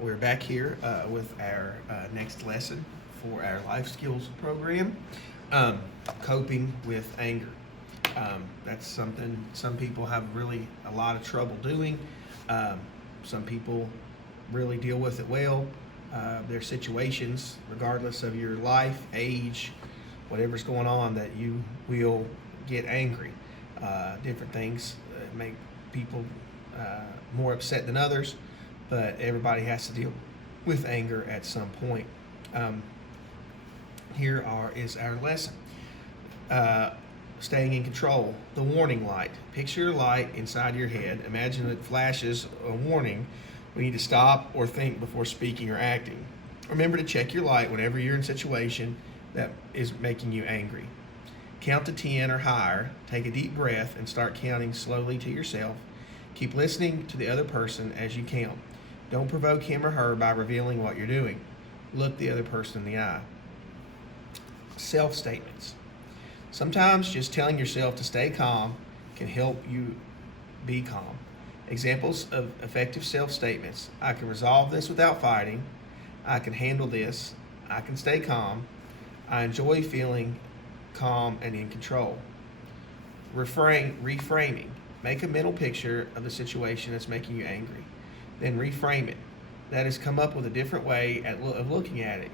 We're back here with our next lesson for our life skills program, um, coping with anger. That's something some people have really a lot of trouble doing. Some people really deal with it well. There's situations, regardless of your life, age, whatever's going on, that you will get angry. Different things make people more upset than others, but everybody has to deal with anger at some point. Um, is our lesson. Uh, Staying in control. The warning light. Picture your light inside your head. Imagine it flashes a warning. We need to stop or think before speaking or acting. Remember to check your light whenever you're in a situation that is making you angry. Count to 10 or higher. Take a deep breath and start counting slowly to yourself. Keep listening to the other person as you count. Don't provoke him or her by revealing what you're doing. Look the other person in the eye. Self statements. Sometimes just telling yourself to stay calm can help you be calm. Examples of effective self statements: I can resolve this without fighting. I can handle this. I can stay calm. I enjoy feeling calm and in control. Reframing. Make a mental picture of the situation that's making you angry. Then reframe it. That is, come up with a different way of looking at it.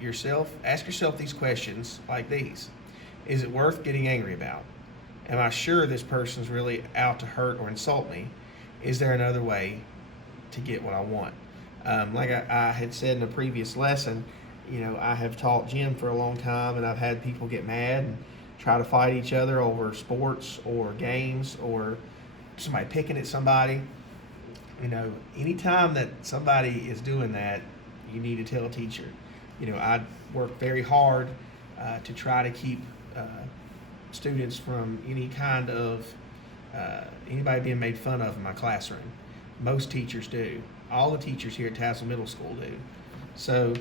Ask yourself these questions like these. Is it worth getting angry about? Am I sure this person's really out to hurt or insult me? Is there another way to get what I want? Like I had said in a previous lesson, I have taught gym for a long time, and I've had people get mad and try to fight each other over sports or games or somebody picking at somebody. Anytime that somebody is doing that, you need to tell a teacher. I work very hard to try to keep students from any kind of anybody being made fun of in my classroom. Most teachers do. All the teachers here at Tassel Middle School do. So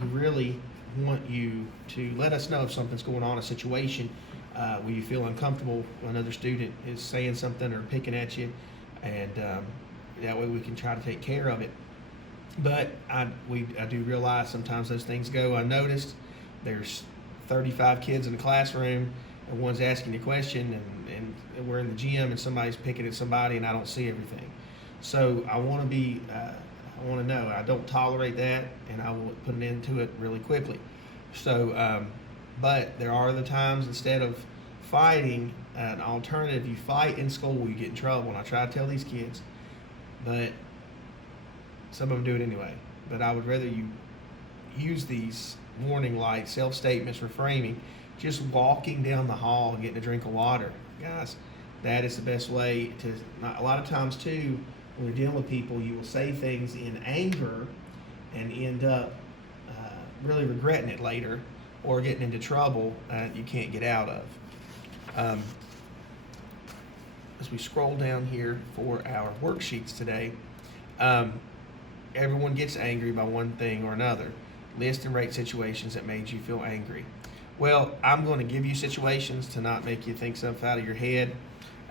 we really want you to let us know if something's going on, a situation where you feel uncomfortable when another student is saying something or picking at you, and that way we can try to take care of it. But I do realize sometimes those things go unnoticed. There's 35 kids in the classroom, and one's asking a question, and we're in the gym, and somebody's picking at somebody, and I don't see everything. So I want to know. I don't tolerate that, and I will put an end to it really quickly. So, but there are other times, instead of fighting, an alternative. You fight in school, you get in trouble, and I try to tell these kids, but some of them do it anyway. But I would rather you use these warning lights, self-statements, reframing, just walking down the hall and getting a drink of water. Guys, that is the best way to, a lot of times too, when you're dealing with people, you will say things in anger and end up really regretting it later, or getting into trouble you can't get out of. As we scroll down here for our worksheets today, everyone gets angry by one thing or another. List and rate situations that made you feel angry. Well, I'm going to give you situations to not make you think stuff out of your head,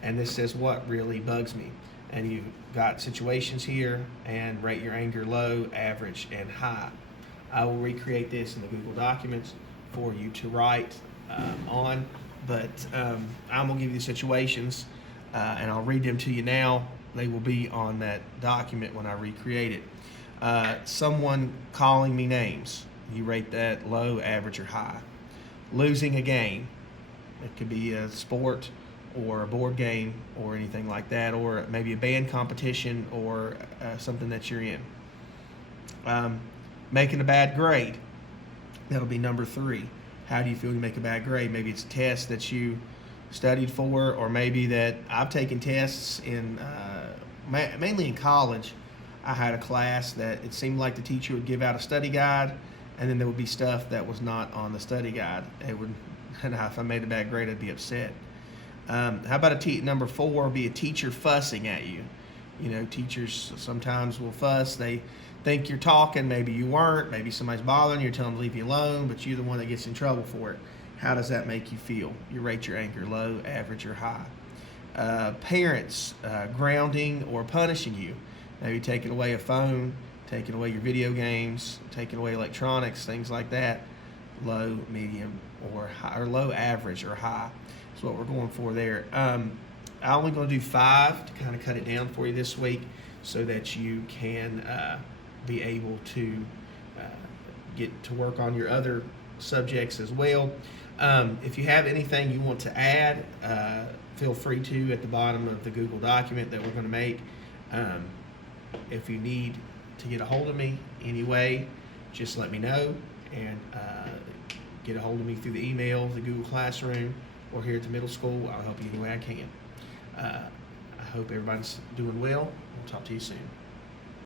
and this says what really bugs me. And you've got situations here, and rate your anger low, average, and high. I will recreate this in the Google Documents for you to write on, but I'm going to give you the situations, and I'll read them to you now. They will be on that document when I recreate it. Someone calling me names. You rate that low, average, or high. Losing a game. It could be a sport or a board game or anything like that, or maybe a band competition or something that you're in. Making a bad grade. That'll be number 3. How do you feel you make a bad grade? Maybe it's a test that you studied for, or maybe that I've taken tests in, mainly in college. I had a class that it seemed like the teacher would give out a study guide, and then there would be stuff that was not on the study guide. And if I made a bad grade, I'd be upset. How about number 4 be a teacher fussing at you? Teachers sometimes will fuss. They think you're talking, maybe you weren't, maybe somebody's bothering you, you're telling them to leave you alone, but you're the one that gets in trouble for it. How does that make you feel? You rate your anger low, average, or high. Parents grounding or punishing you. Maybe taking away a phone, taking away your video games, taking away electronics, things like that. Low, medium, or high, or low, average, or high is what we're going for there. I'm only going to do 5 to kind of cut it down for you this week, so that you can be able to get to work on your other subjects as well. If you have anything you want to add, feel free to at the bottom of the Google document that we're going to make. If you need to get a hold of me anyway, just let me know, and get a hold of me through the email, the Google Classroom, or here at the middle school. I'll help you any way I can. I hope everybody's doing well. We'll talk to you soon.